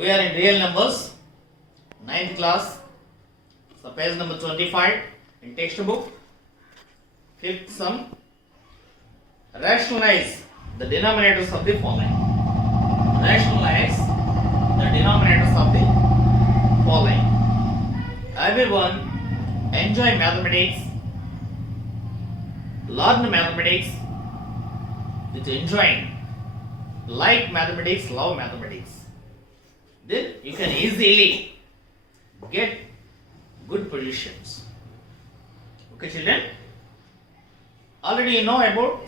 We are in real numbers, 9th class, so page number 25 in textbook. Fifth sum, rationalize the denominators of the following. Rationalize the denominators of the following. Everyone enjoy mathematics, learn mathematics with enjoying, like mathematics, love mathematics. Then you can easily get good positions. Okay, children? Already you know about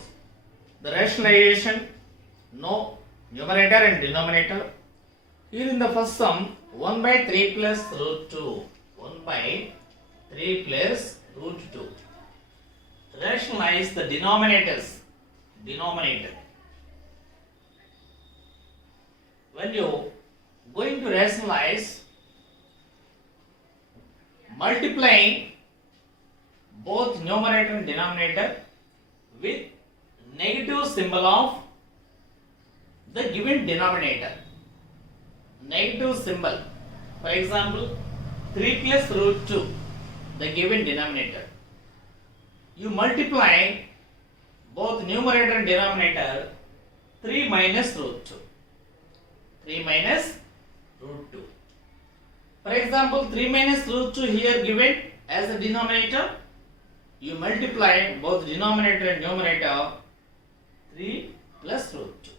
the rationalization, no numerator and denominator. Here in the first sum, 1 by 3 plus root 2. 1 by 3 plus root 2. Rationalize the denominators. Denominator. When you going to rationalize, multiplying both numerator and denominator with negative symbol of the given denominator. Negative symbol. For example, 3 plus root 2, the given denominator. You multiply both numerator and denominator, 3 minus root 2. 3 minus root 2. For example, 3 minus root 2 here given as a denominator. You multiply both denominator and numerator, 3 plus root 2.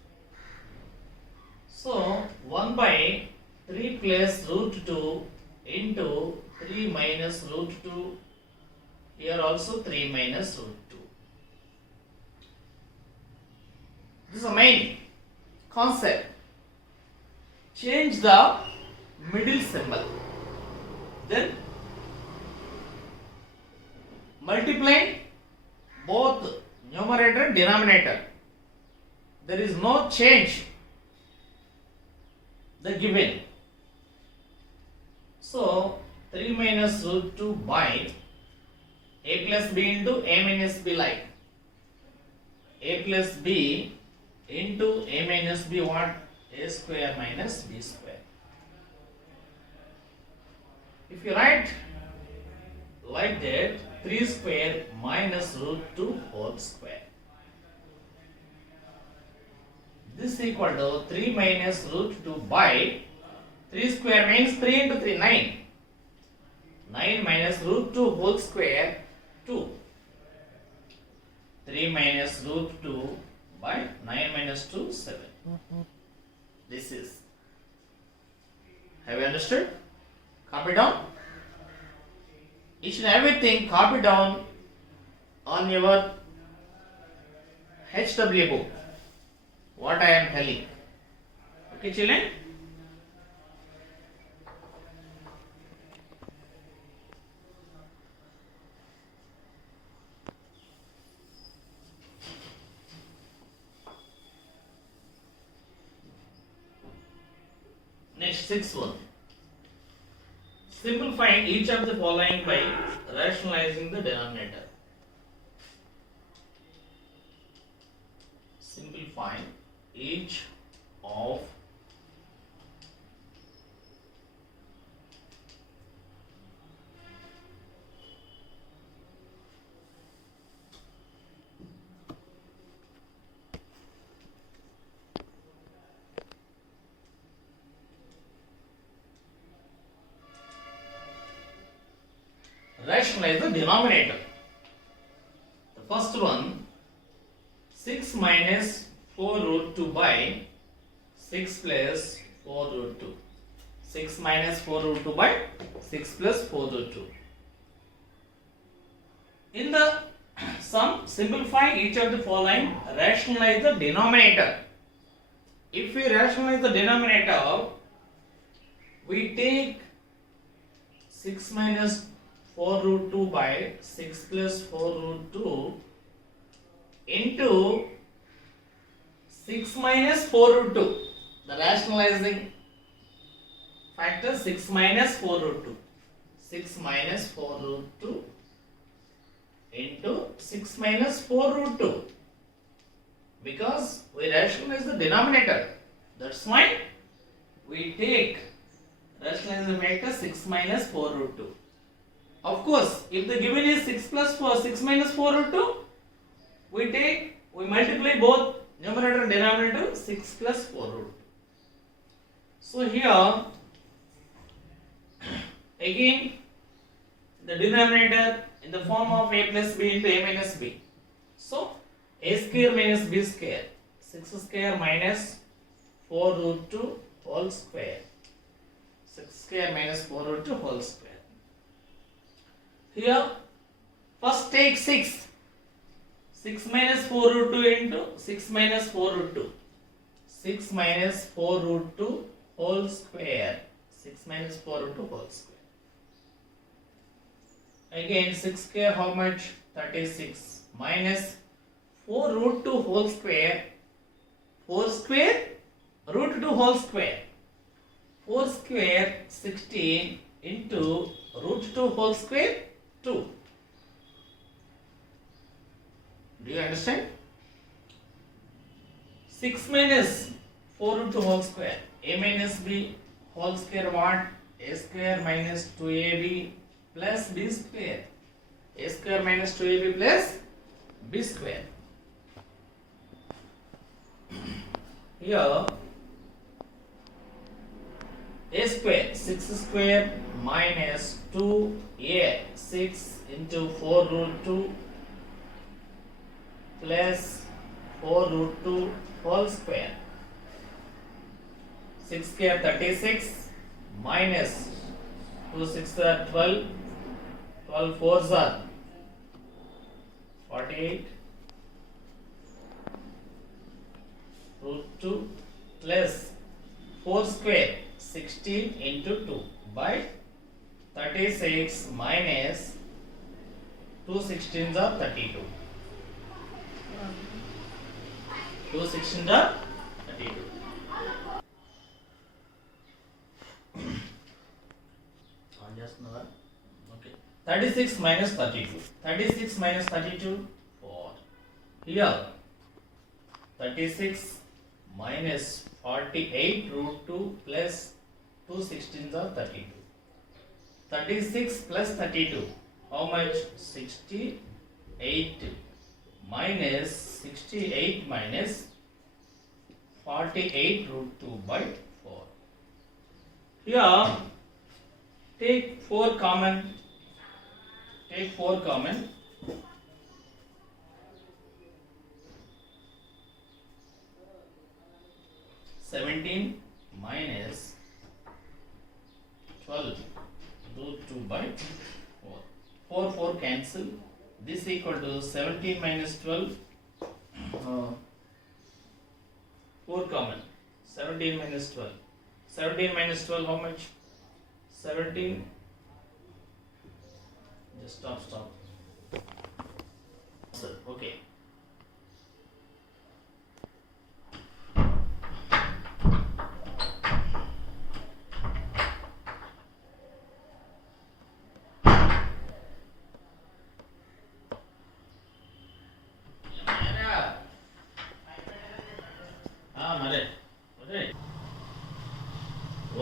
So 1 by 3 plus root 2 into 3 minus root 2. Here also 3 minus root 2. This is the main concept. Change the middle symbol. Then multiply both numerator and denominator. There is no change. The given. So 3 minus root 2 by a plus b into a minus b, like a plus b into a minus b, what? A square minus b square. If you write like that, 3 square minus root 2 whole square. This is equal to 3 minus root 2 by 3 square means 3 into 3, 9. 9 minus root 2 whole square, 2. 3 minus root 2 by 9 minus 2, 7. This is. Have you understood? Copy down. Each and everything copy down on your HW book. What I am telling. Okay, children? Next, sixth one. Simplifying each of the following by rationalizing the denominator. Simplify each of rationalize the denominator. The first one, 6 minus 4 root 2 by 6 plus 4 root 2. 6 minus 4 root 2 by 6 plus 4 root 2. In the sum, simplify each of the following, rationalize the denominator. If we rationalize the denominator, we take 6 minus 4 root 2 by 6 plus 4 root 2 into 6 minus 4 root 2. The rationalizing factor, 6 minus 4 root 2. 6 minus 4 root 2 into 6 minus 4 root 2. Because we rationalize the denominator. That's why we take rationalization factor 6 minus 4 root 2. Of course, if the given is 6 plus 4, 6 minus 4 root 2, we multiply both numerator and denominator 6 plus 4 root 2. So here, again, the denominator in the form of a plus b into a minus b. So, a square minus b square, 6 square minus 4 root 2 whole square. 6 square minus 4 root 2 whole square. Here, first take 6. 6 minus 4 root 2 into 6 minus 4 root 2. 6 minus 4 root 2 whole square. 6 minus 4 root 2 whole square. Again 6 square how much? 36 minus 4 root 2 whole square. 4 square root 2 whole square. 4 square 16 into root 2 whole square 2. Do you understand? 6 minus 4 root 2 whole square. A minus b whole square what? A square minus 2ab plus b square. A square minus 2ab plus b square. Here a square 6 square minus 2a 6 into 4 root 2 plus 4 root 2 whole square. 6 square 36 minus 2 6 are 12, 12 4s are 48 root 2 plus 4 square 16 into 2 by 36 minus 2 16s are 32. 2 16s are 32. Okay. 36 minus 32. 36 minus 32 4. Here 36 minus 48 root 2 plus 2 16s are 32. 36 plus 32 how much? 68 minus 68 minus 48 root 2 by 4. Here take 4 common. Take 4 common. Seventeen minus 12 root 2 by 4. 4 4 cancel. This equal to 17 minus 12. 4 common. 17 minus 12. 17 minus 12 how much? 17. Just stop. Okay. Okay.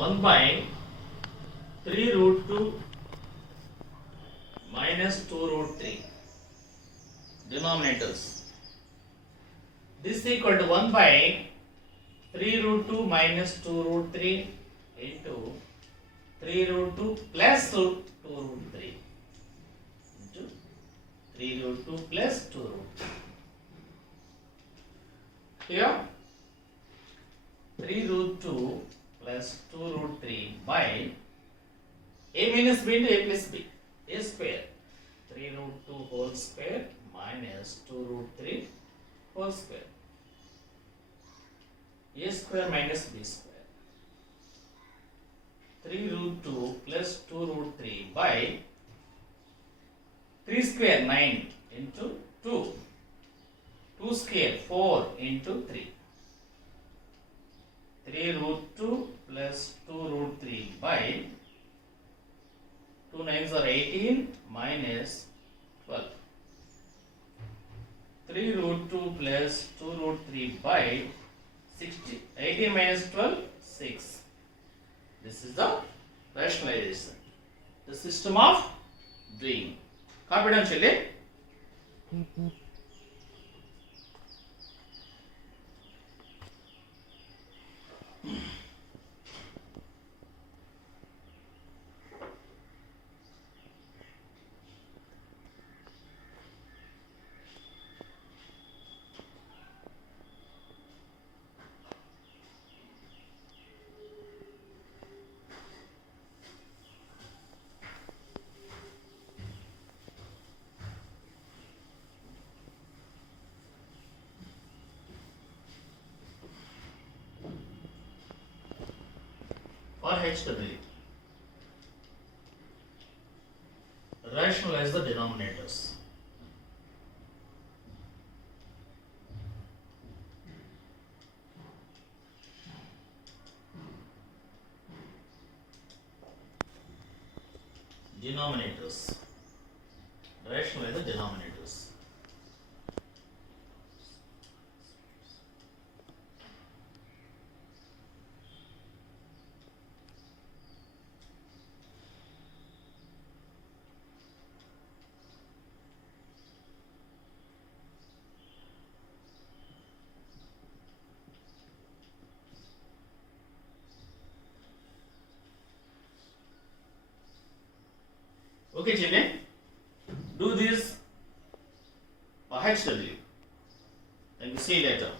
1 by 3 root 2 minus 2 root 3 denominators. This equal to 1 by 3 root 2 minus 2 root 3 into 3 root 2 plus 2 root 3 into 3 root 2 plus 2 root 3. Here 3 root 2 plus 2 root 3 by a minus b into a plus b. A square 3 root 2 whole square minus 2 root 3 whole square. A square minus b square. 3 root 2 plus 2 root 3 by 3 square 9 into 2. 2 square 4 into 3. 3 root 2 plus 2 root 3 by 2 9s are 18 minus 12. 3 root 2 plus 2 root 3 by 60. 18 minus 12, 6. This is the rationalization. The system of doing. Confidentially. For HW, rationalize the denominators. Denominators. Rationalize the denominators. Okay, children, do this for HW. Thank you. See you later.